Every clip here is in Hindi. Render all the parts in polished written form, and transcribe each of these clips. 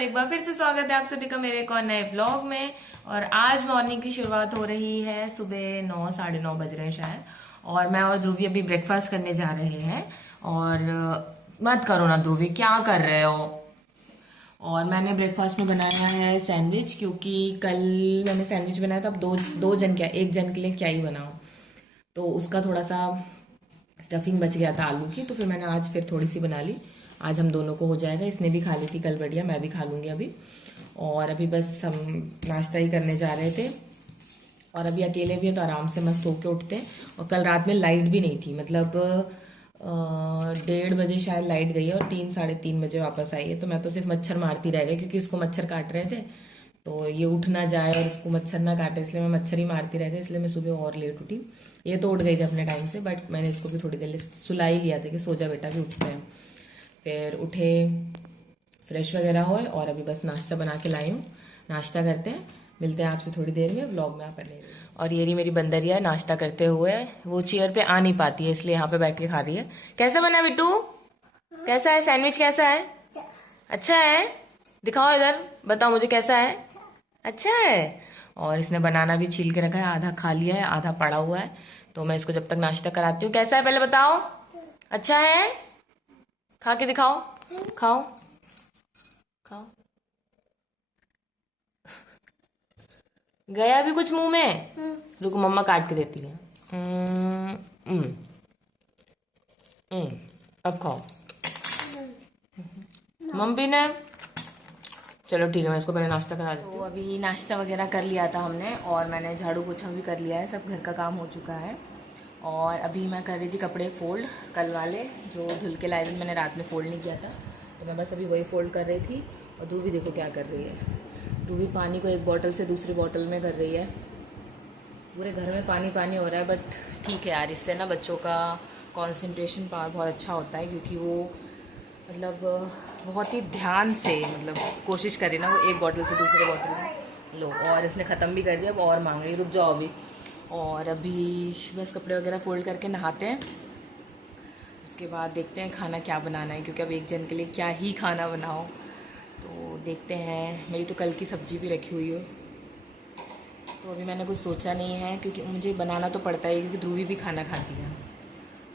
और एक बार फिर से स्वागत है आप सभी का मेरे एक और नए ब्लॉग में। और आज मॉर्निंग की शुरुआत हो रही है, सुबह 9 साढ़े 9 बज रहे हैं शायद। और मैं और ध्रुवी अभी ब्रेकफास्ट करने जा रहे हैं। और मत करो ना ध्रुवी, क्या कर रहे हो। और मैंने ब्रेकफास्ट में बनाया है सैंडविच, क्योंकि कल मैंने सैंडविच बनाया था। अब दो जन क्या, एक जन के लिए क्या ही बनाऊं, तो उसका थोड़ा सा स्टफिंग बच गया था आलू की, तो फिर मैंने आज फिर थोड़ी सी बना ली। आज हम दोनों को हो जाएगा, इसने भी खा ली थी कल, बढ़िया, मैं भी खा लूँगी अभी। और अभी बस हम नाश्ता ही करने जा रहे थे। और अभी अकेले भी हैं तो आराम से मस्त सो के उठते हैं। और कल रात में लाइट भी नहीं थी, मतलब 1:30 बजे शायद लाइट गई है और 3 साढ़े 3 बजे वापस आई है। तो मैं तो सिर्फ मच्छर मारती रह गई, क्योंकि उसको मच्छर काट रहे थे, तो ये उठ ना जाए और उसको मच्छर ना काटे, इसलिए मैं मच्छर ही मारती रह गई। इसलिए मैं सुबह और लेट उठी। ये तो उठ गई थी अपने टाइम से, बट मैंने इसको भी थोड़ी देर सुला ही लिया था कि सो जा बेटा, भी उठते हैं। फिर उठे, फ्रेश वगैरह होए और अभी बस नाश्ता बना के लाई हूँ। नाश्ता करते हैं, मिलते हैं आपसे थोड़ी देर में, व्लॉग में आप बने। और ये रही मेरी बंदरिया नाश्ता करते हुए, वो चेयर पे आ नहीं पाती है इसलिए यहाँ पे बैठ के खा रही है। कैसा बना बिट्टू, कैसा है सैंडविच, कैसा है? अच्छा है, दिखाओ इधर, बताओ मुझे कैसा है। अच्छा है। और इसने बनाना भी छील के रखा है, आधा खा लिया है, आधा पड़ा हुआ है। तो मैं इसको जब तक नाश्ता कराती हूँ। कैसा है पहले बताओ, अच्छा है? खा के दिखाओ, खाओ खाओ। गया भी कुछ मुंह में? रुको मम्मा काट के देती है। अब खाओ। मम्मी ने, चलो ठीक है, मैं इसको पहले नाश्ता करा देती हूँ। तो अभी नाश्ता वगैरह कर लिया था हमने, और मैंने झाड़ू पोछा भी कर लिया है, सब घर का काम हो चुका है। और अभी मैं कर रही थी कपड़े फोल्ड, कल वाले जो धुल के लाए थे, मैंने रात में फोल्ड नहीं किया था, तो मैं बस अभी वही फोल्ड कर रही थी। और ध्रुवी देखो क्या कर रही है, ध्रुवी पानी को एक बॉटल से दूसरी बॉटल में कर रही है। पूरे घर में पानी पानी हो रहा है, बट ठीक है यार, इससे ना बच्चों का कंसंट्रेशन पावर बहुत अच्छा होता है, क्योंकि वो मतलब बहुत ही ध्यान से मतलब कोशिश करे ना, वो एक बॉटल से दूसरे बॉटल में लो। और इसने ख़त्म भी कर दिया, अब और मांग रही, रुक जाओ अभी। और अभी बस कपड़े वगैरह फोल्ड करके नहाते हैं, उसके बाद देखते हैं खाना क्या बनाना है, क्योंकि अब एक जन के लिए क्या ही खाना बनाओ। तो देखते हैं, मेरी तो कल की सब्ज़ी भी रखी हुई है, तो अभी मैंने कुछ सोचा नहीं है, क्योंकि मुझे बनाना तो पड़ता है, क्योंकि ध्रुवी भी खाना खाती है,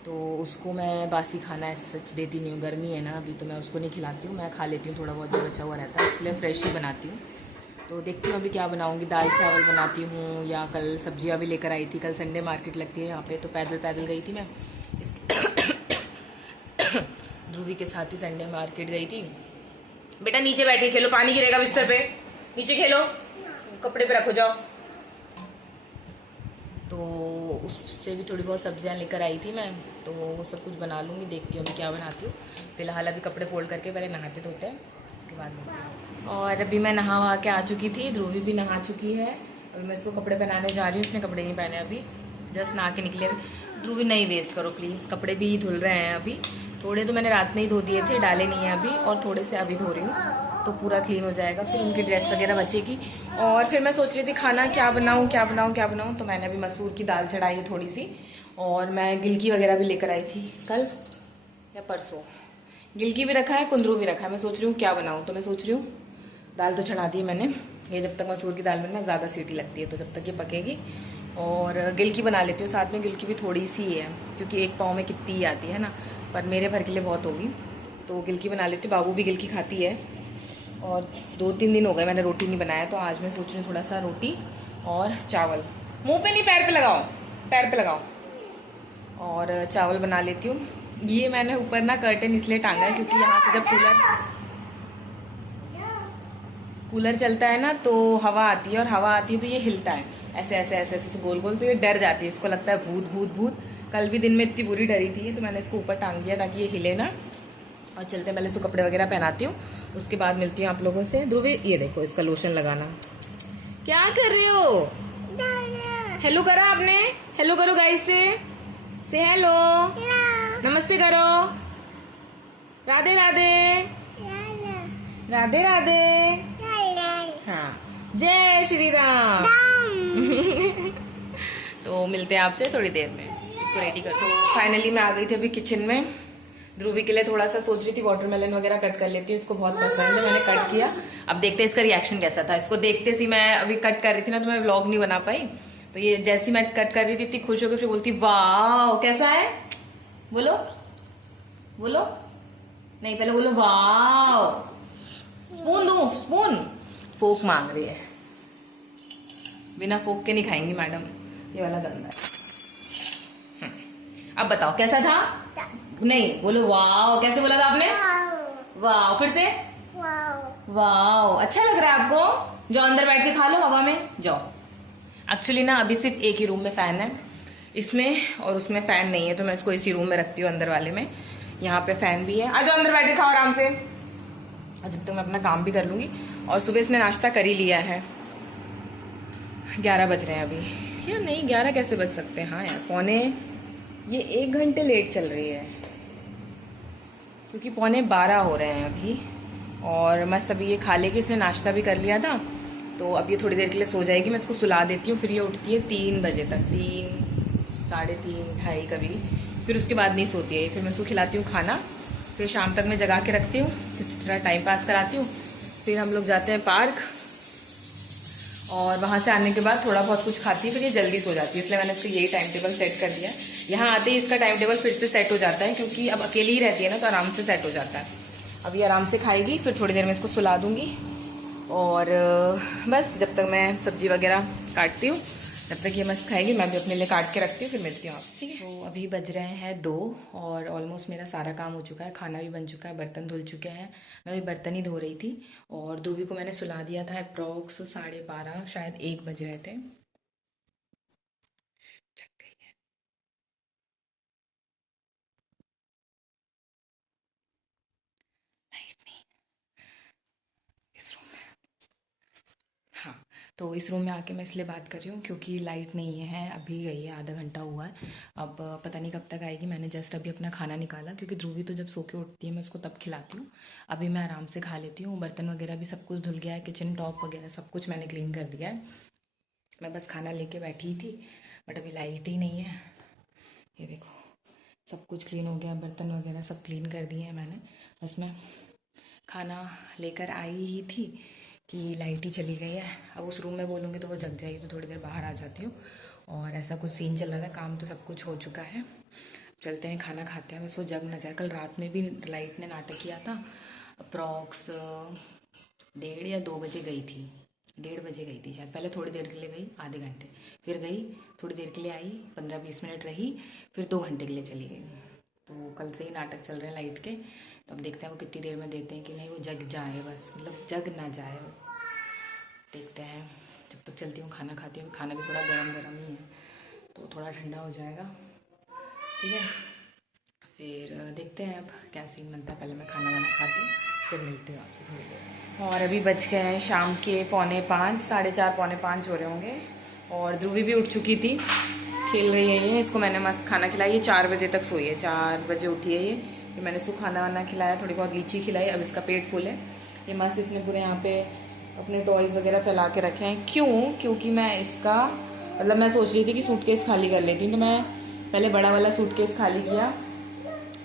तो उसको मैं बासी खाना ऐसा सच देती नहीं हूँ। गर्मी है ना अभी, तो मैं उसको नहीं खिलाती हूँ, मैं खा लेती हूँ थोड़ा बहुत जो बचा हुआ रहता है, इसलिए फ्रेश ही बनाती हूँ। तो देखती हूँ अभी क्या बनाऊँगी, दाल चावल बनाती हूँ, या कल सब्जियाँ भी लेकर आई थी। कल संडे मार्केट लगती है यहाँ पे, तो पैदल पैदल गई थी मैं ध्रुवी के साथ ही संडे मार्केट गई थी। बेटा नीचे बैठ के खेलो, पानी गिरेगा बिस्तर पे, नीचे खेलो, कपड़े पे रखो जाओ। तो उससे भी थोड़ी बहुत सब्जियां लेकर आई थी मैं, तो वो सब कुछ बना लूँगी। देखती हूँ अभी क्या बनाती हूँ। फिलहाल अभी कपड़े फोल्ड करके पहले नहाते धोते हैं, उसके बाद में। और अभी मैं नहा वहा के आ चुकी थी, ध्रुवी भी नहा चुकी है। अभी मैं इसको कपड़े पहनाने जा रही हूँ, इसने कपड़े नहीं पहने अभी, जस्ट नहा के निकले। ध्रुवी नहीं वेस्ट करो प्लीज़, कपड़े भी धुल रहे हैं अभी। थोड़े तो मैंने रात में ही धो दिए थे, डाले नहीं है अभी, और थोड़े से अभी धो रही हूँ, तो पूरा क्लीन हो जाएगा। फिर उनकी ड्रेस वगैरह बचेगी। और फिर मैं सोच रही थी खाना क्या बनाऊँ क्या बनाऊँ क्या बनाऊँ, तो मैंने अभी मसूर की दाल चढ़ाई है थोड़ी सी, और मैं गिलकी वगैरह भी लेकर आई थी कल या परसों, गिलकी भी रखा है, कुंदरू भी रखा है। मैं सोच रही हूँ क्या बनाऊँ, तो मैं सोच रही हूँ दाल तो चढ़ा दी है मैंने, ये जब तक मसूर की दाल में ना ज़्यादा सीटी लगती है, तो जब तक ये पकेगी। और गिलकी बना लेती हूँ साथ में, गिलकी भी थोड़ी सी है, क्योंकि एक पाव में कितनी ही आती है ना, पर मेरे भर के लिए बहुत होगी, तो गिलकी बना लेती हूँ। बाबू भी गिलकी खाती है। और 2-3 दिन हो गए मैंने रोटी नहीं बनाया, तो आज मैं सोच रही हूँ थोड़ा सा रोटी और चावल, मुंह पे नहीं पैर पे लगाओ, पैर पे लगाओ, और चावल बना लेती हूँ। ये मैंने ऊपर ना कर्टेन इसलिए टांगा है, क्योंकि यहाँ से जब कूलर चलता है ना, तो हवा आती है, और हवा आती है तो ये हिलता है ऐसे ऐसे ऐसे ऐसे गोल गोल, तो ये डर जाती है, इसको लगता है भूत भूत भूत। कल भी दिन में इतनी बुरी डरी थी, तो मैंने इसको ऊपर टांग दिया ताकि ये हिले ना। और चलते हैं, पहले इसको कपड़े वगैरह पहनाती हूँ, उसके बाद मिलती हूँ आप लोगों से। ध्रुवी ये देखो इसका लोशन लगाना, क्या कर रहे हो? हेलो करा आपने, हेलो करो गाइस से हेलो, नमस्ते करो, राधे राधे, राधे राधे, हाँ, जय श्री राम। तो मिलते हैं आपसे थोड़ी देर में, इसको रेडी कर। तो फाइनली मैं आ गई थी अभी किचन में, ध्रुवी के लिए थोड़ा सा सोच रही थी वाटरमेलन वगैरह कट कर लेती हूँ, इसको बहुत पसंद है, मैंने कट किया। अब देखते हैं इसका रिएक्शन कैसा था। इसको देखते सी मैं अभी कट कर रही थी ना, तो मैं व्लॉग नहीं बना पाई। तो ये जैसी मैं कट कर रही थी इतनी खुश होकर फिर बोलती वाह कैसा है, बोलो बोलो, नहीं पहले बोलो वाह। स्पून दो, स्पून। फोक मांग रही है, बिना फोक के नहीं खाएंगी मैडम, ये वाला गंदा है। अब बताओ कैसा था? नहीं बोलो वाह, कैसे बोला था आपने? वाह, फिर से वाह। अच्छा लग रहा है आपको? जाओ अंदर बैठ के खा लो हवा में, जाओ। एक्चुअली ना अभी सिर्फ एक ही रूम में फैन है, इसमें और उसमें फैन नहीं है, तो मैं इसको इसी रूम में रखती हूँ अंदर वाले में। यहाँ पे फैन भी है, आ जाओ अंदर बैठ के खाओ आराम से, और जब तक मैं अपना काम भी कर लूंगी। और सुबह इसने नाश्ता कर ही लिया है। 11 बज रहे हैं अभी, यार नहीं 11 कैसे बज सकते हैं, हाँ यार पौने, ये 1 घंटे लेट चल रही है क्योंकि पौने 12 हो रहे हैं अभी। और मस्त अभी ये खा लेगी, इसने नाश्ता भी कर लिया था, तो अब ये थोड़ी देर के लिए सो जाएगी। मैं इसको सुला देती हूँ, फिर ये उठती है 3 बजे तक, 3, साढ़े 3, ढाई कभी, फिर उसके बाद नहीं सोती है। फिर मैं उसको खिलाती हूँ खाना, फिर शाम तक मैं जगा के रखती हूँ, किसी तरह टाइम पास कराती हूँ। फिर हम लोग जाते हैं पार्क, और वहाँ से आने के बाद थोड़ा बहुत कुछ खाती है, फिर ये जल्दी सो जाती है, इसलिए मैंने इसका यही टाइम टेबल सेट कर दिया है। यहाँ आते ही इसका टाइम टेबल फिर से सेट हो जाता है, क्योंकि अब अकेली ही रहती है ना, तो आराम से सेट हो जाता है। अब ये आराम से खाएगी, फिर थोड़ी देर में इसको सुला दूँगी, और बस जब तक मैं सब्जी वगैरह काटती हूँ तब तक ये मस्त खाएगी, मैं भी अपने लिए काट के रखती हूँ, फिर मिलती हूँ आपसे, ठीक है। तो अभी बज रहे हैं 2 और ऑलमोस्ट मेरा सारा काम हो चुका है, खाना भी बन चुका है, बर्तन धुल चुके हैं। मैं भी बर्तन ही धो रही थी, और ध्रुवी को मैंने सुला दिया था अप्रॉक्स 12:30, शायद 1 बज रहे थे। हाँ, तो इस रूम में आके मैं इसलिए बात कर रही हूँ क्योंकि लाइट नहीं है, अभी गई है, आधा घंटा हुआ है। अब पता नहीं कब तक आएगी। मैंने जस्ट अभी अपना खाना निकाला, क्योंकि ध्रुवी तो जब सो के उठती है मैं उसको तब खिलाती हूँ। अभी मैं आराम से खा लेती हूँ। बर्तन वगैरह भी सब कुछ धुल गया है, किचन टॉप वगैरह सब कुछ मैंने क्लीन कर दिया है। मैं बस खाना लेके बैठी ही थी, बट अभी लाइट ही नहीं है। ये देखो सब कुछ क्लीन हो गया, बर्तन वगैरह सब क्लीन कर दिए हैं मैंने। बस मैं खाना लेकर आई ही थी कि लाइट ही चली गई है। अब उस रूम में बोलूँगी तो वो जग जाएगी, तो थोड़ी देर बाहर आ जाती हूँ। और ऐसा कुछ सीन चल रहा था, काम तो सब कुछ हो चुका है। चलते हैं खाना खाते हैं, बस वो जग ना जाए। कल रात में भी लाइट ने नाटक किया था। अप्रॉक्स 1:30 या 2 बजे गई थी, 1:30 बजे गई थी शायद। पहले थोड़ी देर के लिए गई, आधे घंटे, फिर गई थोड़ी देर के लिए, आई 15-20 मिनट रही, फिर 2 घंटे के लिए चली गई। तो कल से ही नाटक चल रहे हैं लाइट के। तो अब देखते हैं वो कितनी देर में देते हैं कि नहीं, वो जग जाए बस, मतलब जग ना जाए बस, देखते हैं। जब तक चलती हूँ खाना खाती हूँ, खाना भी थोड़ा गरम गरम ही है, तो थोड़ा ठंडा हो जाएगा, ठीक है। फिर देखते हैं अब क्या सीन बनता है। पहले मैं खाना वाना खाती हूँ, फिर मिलती हूँ आपसे थोड़ी देर। और अभी बज गए हैं शाम के 4:45, 4:30 4:45 हो रहे होंगे। और ध्रुवी भी उठ चुकी थी, खेल रही है ये। इसको मैंने मस्त खाना खिलाया, ये 4 बजे तक सोई है, 4 बजे उठी है ये। फिर मैंने इसको खाना वाना खिलाया, थोड़ी बहुत लीची खिलाई, अब इसका पेट फुल है। ये मस्त इसने पूरे यहाँ पे अपने टॉयज़ वगैरह फैला के रखे हैं। क्योंकि मैं इसका मतलब मैं सोच रही थी कि सूटकेस खाली कर लेती हूँ, तो मैं पहले बड़ा वाला सूटकेस खाली किया।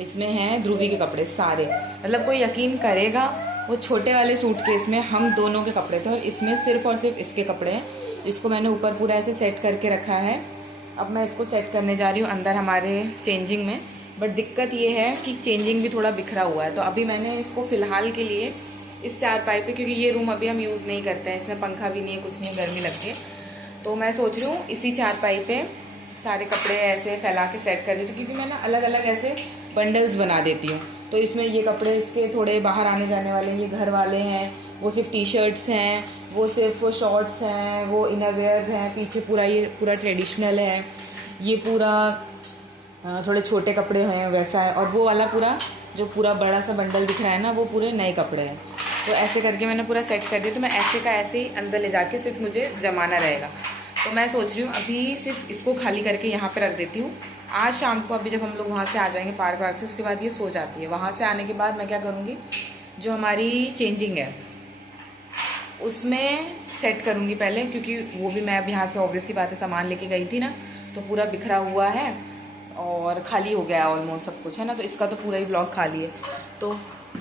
इसमें हैं ध्रुवी के कपड़े सारे, मतलब कोई यकीन करेगा, वो छोटे वाले सूटकेस में हम दोनों के कपड़े थे, और इसमें सिर्फ और सिर्फ इसके कपड़े हैं। इसको मैंने ऊपर पूरा ऐसे सेट करके रखा है। अब मैं इसको सेट करने जा रही हूँ अंदर हमारे चेंजिंग में। बट दिक्कत ये है कि चेंजिंग भी थोड़ा बिखरा हुआ है, तो अभी मैंने इसको फ़िलहाल के लिए इस चारपाई पे, क्योंकि ये रूम अभी हम यूज़ नहीं करते हैं, इसमें पंखा भी नहीं है, कुछ नहीं, गर्मी लगती है, तो मैं सोच रही हूँ इसी चारपाई पे सारे कपड़े ऐसे फैला के सेट कर देती हूँ। क्योंकि मैं ना अलग अलग ऐसे बंडल्स बना देती हूँ, तो इसमें ये कपड़े इसके थोड़े बाहर आने जाने वाले, ये घर वाले हैं, वो सिर्फ टी-शर्ट्स हैं, वो सिर्फ शॉर्ट्स हैं, वो इनरवेयर्स हैं, पीछे पूरा ये पूरा ट्रेडिशनल है, ये पूरा थोड़े छोटे कपड़े हैं वैसा है, और वो वाला पूरा जो पूरा बड़ा सा बंडल दिख रहा है ना, वो पूरे नए कपड़े हैं। तो ऐसे करके मैंने पूरा सेट कर दिया, तो मैं ऐसे का ऐसे ही अंदर ले जाके सिर्फ मुझे जमाना रहेगा। तो मैं सोच रही हूँ अभी सिर्फ इसको खाली करके यहाँ पे रख देती हूँ। आज शाम को अभी जब हम लोग वहाँ से आ जाएंगे पार्क वार्क से, उसके बाद ये सो जाती है। वहाँ से आने के बाद मैं क्या करूँगी, जो हमारी चेंजिंग है उसमें सेट करूँगी पहले, क्योंकि वो भी मैं अब यहाँ से ऑब्वियसली बात है सामान लेके गई थी ना, तो पूरा बिखरा हुआ है। और खाली हो गया ऑलमोस्ट सब कुछ, है ना। तो इसका तो पूरा ही ब्लॉक खाली है, तो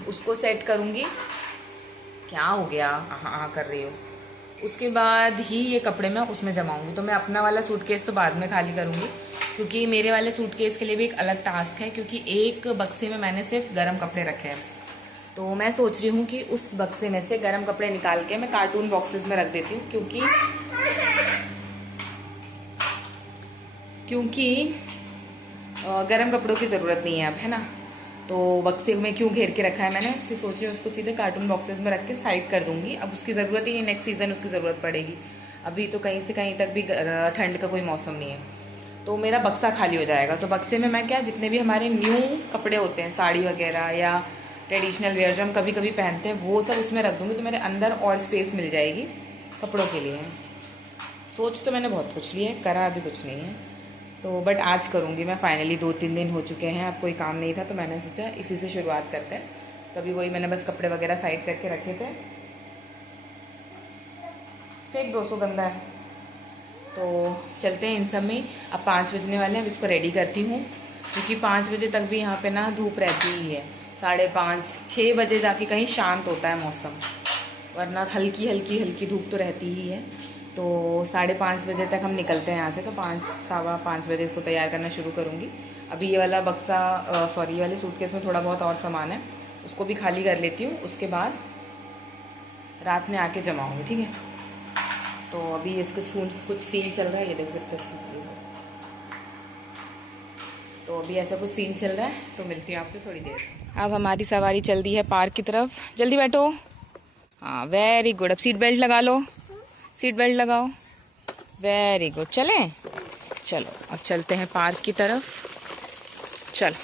उसको सेट करूँगी। क्या हो गया, हाँ कर रही हो। उसके बाद ही ये कपड़े मैं उसमें जमाऊँगी। तो मैं अपना वाला सूटकेस तो बाद में खाली करूँगी, क्योंकि मेरे वाले सूटकेस के लिए भी एक अलग टास्क है, क्योंकि एक बक्से में मैंने सिर्फ गर्म कपड़े रखे हैं। तो मैं सोच रही हूँ कि उस बक्से में से गर्म कपड़े निकाल के मैं कार्टून बॉक्सेस में रख देती हूँ, क्योंकि गर्म कपड़ों की ज़रूरत नहीं है अब, है ना। तो बक्से में क्यों घेर के रखा है मैंने, इससे सोच रही हूँ उसको सीधे कार्टून बॉक्सेस में रख के साइड कर दूंगी। अब उसकी ज़रूरत ही नहीं, नेक्स्ट सीज़न उसकी ज़रूरत पड़ेगी। अभी तो कहीं से कहीं तक भी ठंड का कोई मौसम नहीं है, तो मेरा बक्सा खाली हो जाएगा। तो बक्से में मैं क्या, जितने भी हमारे न्यू कपड़े होते हैं, साड़ी वगैरह या ट्रेडिशनल वेयर जो हम कभी कभी पहनते हैं, वो सब उसमें रख दूँगी। तो मेरे अंदर और स्पेस मिल जाएगी कपड़ों के लिए। सोच तो मैंने बहुत कुछ लिया है, करा अभी कुछ नहीं है। तो बट आज करूँगी मैं फाइनली। 2-3 दिन हो चुके हैं, अब कोई काम नहीं था, तो मैंने सोचा इसी से शुरुआत करते हैं। तभी वही मैंने बस कपड़े वगैरह साइड करके रखे थे। फेंक 200 गंदा है। तो चलते हैं इन सब में। अब 5 बजने वाले हैं, अब इसको रेडी करती हूँ, क्योंकि 5 बजे तक भी यहाँ पे ना धूप रहती ही है। 5:30-6 बजे जाके कहीं शांत होता है मौसम, वरना हल्की हल्की हल्की धूप तो रहती ही है। तो 5:30 बजे तक हम निकलते हैं यहाँ से। तो 5-5:15 बजे इसको तैयार करना शुरू करूँगी। अभी ये वाला बक्सा ये वाले सूटकेस में थोड़ा बहुत और सामान है, उसको भी खाली कर लेती हूँ। उसके बाद रात में आके जमाऊँगी, ठीक है। तो अभी इसके कुछ सीन चल रहा है, ये देखो कितनी अच्छी चीज़ है। तो अभी ऐसा कुछ सीन चल रहा है, तो मिलती हूँ आपसे थोड़ी देर। अब हमारी सवारी चल दी है पार्क की तरफ, जल्दी बैठो। हाँ वेरी गुड, अब सीट बेल्ट लगा लो, सीट बेल्ट लगाओ, वेरी गुड। चलें, चलो अब चलते हैं पार्क की तरफ। चलो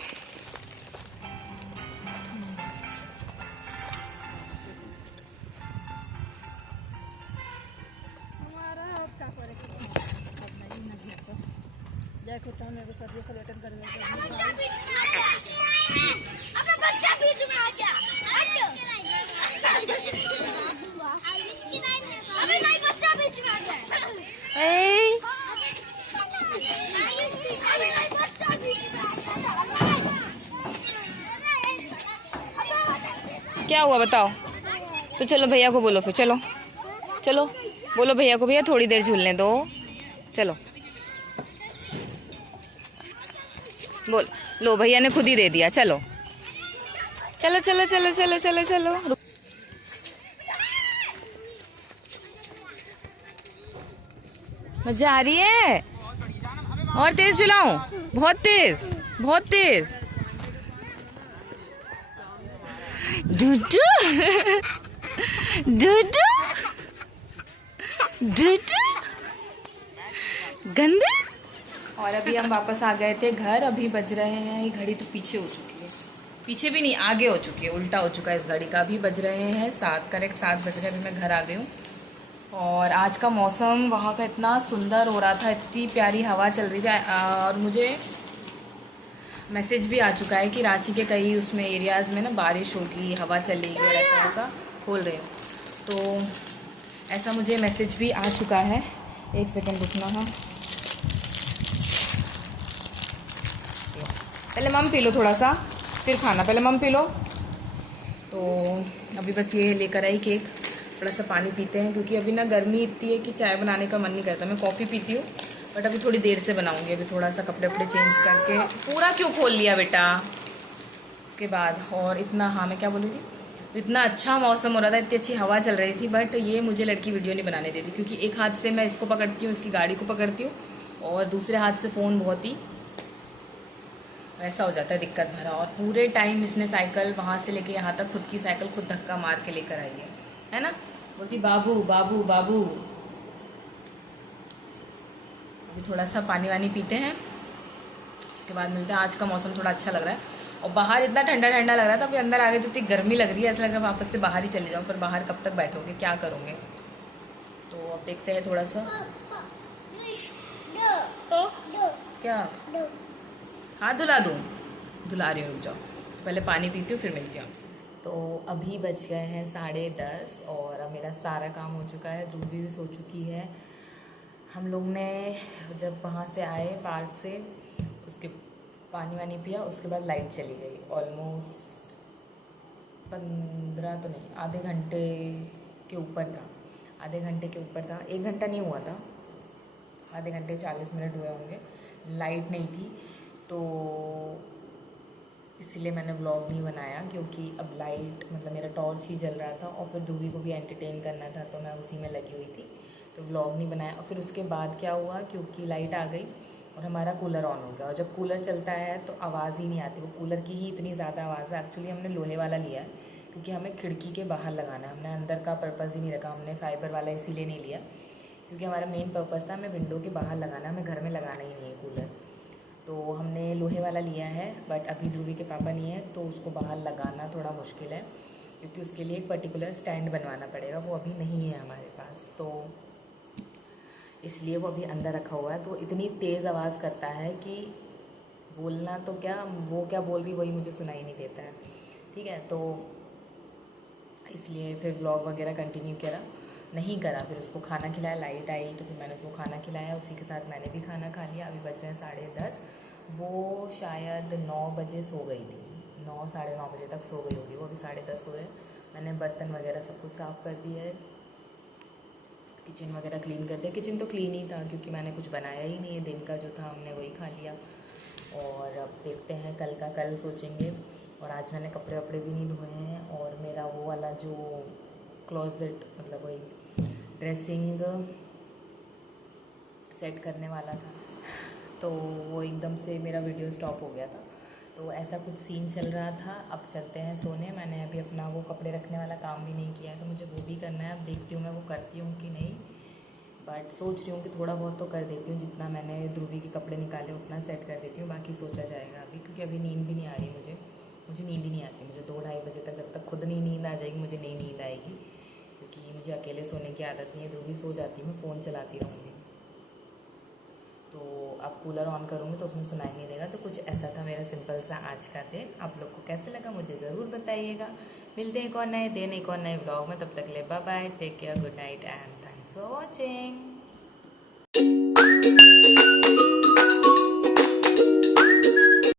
क्या हुआ बताओ। तो चलो भैया को बोलो फिर, चलो चलो बोलो भैया को, भैया थोड़ी देर झूलने दो, चलो बोल। लो भैया ने खुद ही दे दिया, चलो चलो चलो चलो चलो चलो चलो। मजा आ रही है, और तेज चलाऊं, बहुत तेज बहुत तेज। डूडू डूडू डूडू गंदे। और अभी हम वापस आ गए थे घर। अभी बज रहे हैं, ये घड़ी तो पीछे हो चुकी है, पीछे भी नहीं आगे हो चुकी है, उल्टा हो चुका है इस घड़ी का। अभी बज रहे हैं 7, करेक्ट 7 बज रहे हैं। अभी मैं घर आ गई हूँ, और आज का मौसम वहाँ का इतना सुंदर हो रहा था, इतनी प्यारी हवा चल रही थी। और मुझे मैसेज भी आ चुका है कि रांची के कई उसमें एरियाज़ में ना बारिश होगी, हवा चलेगी, और ऐसा ऐसा खोल रहे हो। तो ऐसा मुझे मैसेज भी आ चुका है। एक सेकंड रुकना है, पहले मम पी लो थोड़ा सा, फिर खाना, पहले मम पी लो। तो अभी बस ये लेकर आई केक, थोड़ा सा पानी पीते हैं, क्योंकि अभी ना गर्मी इतनी है कि चाय बनाने का मन नहीं करता। मैं कॉफ़ी पीती हूँ, बट अभी थोड़ी देर से बनाऊंगी। अभी थोड़ा सा कपड़े वपड़े चेंज करके। पूरा क्यों खोल लिया बेटा। उसके बाद और इतना, हाँ मैं क्या बोल रही थी, इतना अच्छा मौसम हो रहा था, इतनी अच्छी हवा चल रही थी, बट ये मुझे लड़की वीडियो नहीं बनाने देती, क्योंकि एक हाथ से मैं इसको पकड़ती हूँ, इसकी गाड़ी को पकड़ती हूँ, और दूसरे हाथ से फ़ोन, बहुत ही ऐसा हो जाता है दिक्कत भरा। और पूरे टाइम इसने साइकिल वहाँ से लेके यहाँ तक, खुद की साइकिल खुद धक्का मार के लेकर आई है ना। बोलती बाबू बाबू बाबू। अभी थोड़ा सा पानी वानी पीते हैं, उसके बाद मिलते हैं। आज का मौसम थोड़ा अच्छा लग रहा है, और बाहर इतना ठंडा ठंडा लग रहा था, अभी अंदर आ गए तो इतनी गर्मी लग रही है, ऐसा लग रहा है वापस से बाहर ही चले जाऊँ। पर बाहर कब तक बैठोगे, क्या करोगे। तो अब देखते हैं थोड़ा सा। तो क्या, हाथ धुला दूँ, धुला रही हूँ, रुक जाओ। पहले पानी पीती हूँ, फिर मिलती हूँ आपसे। तो अभी बज गए हैं 10:30, और अब मेरा सारा काम हो चुका है। ध्रुवी भी सो चुकी है। हम लोग ने जब वहाँ से आए पार्क से, उसके पानी वानी पिया, उसके बाद लाइट चली गई। ऑलमोस्ट 15 तो नहीं, आधे घंटे के ऊपर था, आधे घंटे के ऊपर था, 1 घंटा नहीं हुआ था, आधे घंटे 40 मिनट हुए होंगे। लाइट नहीं थी तो इसलिए मैंने व्लॉग नहीं बनाया, क्योंकि अब लाइट मतलब मेरा टॉर्च ही जल रहा था और फिर ध्रुवी को भी एंटरटेन करना था, तो मैं उसी में लगी हुई थी, तो व्लॉग नहीं बनाया। और फिर उसके बाद क्या हुआ, क्योंकि लाइट आ गई और हमारा कूलर ऑन हो गया, और जब कूलर चलता है तो आवाज़ ही नहीं आती, वो कूलर की ही इतनी ज़्यादा आवाज़ है। एक्चुअली हमने लोहे वाला लिया है क्योंकि हमें खिड़की के बाहर लगाना है, हमने अंदर का पर्पज़ ही नहीं रखा, हमने फाइबर वाला इसीलिए नहीं लिया क्योंकि हमारा मेन पर्पज़ था हमें विंडो के बाहर लगाना, हमें घर में लगाना ही नहीं है कूलर। तो हमने लोहे वाला लिया है, बट अभी ध्रुवी के पापा नहीं है तो उसको बाहर लगाना थोड़ा मुश्किल है, क्योंकि उसके लिए एक पर्टिकुलर स्टैंड बनवाना पड़ेगा, वो अभी नहीं है हमारे पास, तो इसलिए वो अभी अंदर रखा हुआ है। तो इतनी तेज़ आवाज़ करता है कि बोलना तो क्या, वो क्या बोल रही वही मुझे सुनाई नहीं देता है, ठीक है। तो इसलिए फिर व्लॉग वगैरह कंटिन्यू नहीं करा, फिर उसको खाना खिलाया, लाइट आई तो फिर मैंने उसको खाना खिलाया, उसी के साथ मैंने भी खाना खा लिया। अभी बज रहे हैं 10:30, वो शायद 9 बजे सो गई थी, 9 साढ़े 9 बजे तक सो गई होगी वो, अभी 10:30 सोए। मैंने बर्तन वगैरह सब कुछ साफ़ कर दिया है, किचन वगैरह क्लीन कर दिया। किचन तो क्लीन ही था क्योंकि मैंने कुछ बनाया ही नहीं है, दिन का जो था हमने वही खा लिया। और अब देखते हैं कल का, कल सोचेंगे। और आज मैंने कपड़े वपड़े भी नहीं धोए हैं, और मेरा वो वाला जो क्लोजेट मतलब वही ड्रेसिंग सेट करने वाला था, तो वो एकदम से मेरा वीडियो स्टॉप हो गया था, तो ऐसा कुछ सीन चल रहा था। अब चलते हैं सोने। मैंने अभी अपना वो कपड़े रखने वाला काम भी नहीं किया है, तो मुझे वो भी करना है। अब देखती हूँ मैं वो करती हूँ कि नहीं, बट सोच रही हूँ कि थोड़ा बहुत तो कर देती हूँ, जितना मैंने ध्रुवी के कपड़े निकाले उतना सेट कर देती हूँ, बाकी सोचा जाएगा अभी, क्योंकि अभी नींद भी नहीं आ रही मुझे नींद ही नहीं आती, मुझे 2-2:30 बजे तक, जब तक खुद नहीं नींद आ जाएगी मुझे नहीं नींद आएगी, क्योंकि मुझे अकेले सोने की आदत नहीं है। ध्रुवी सो जाती है, मैं फ़ोन चलाती रहूँगी। तो अब कूलर ऑन करूँगी तो उसमें सुनाई नहीं देगा। तो कुछ ऐसा था मेरा सिंपल सा आज का दिन। आप लोग को कैसे लगा मुझे ज़रूर बताइएगा। मिलते हैं एक और नए दिन, एक और नए व्लॉग में, तब तक ले bye bye, take care, good night and thanks for watching.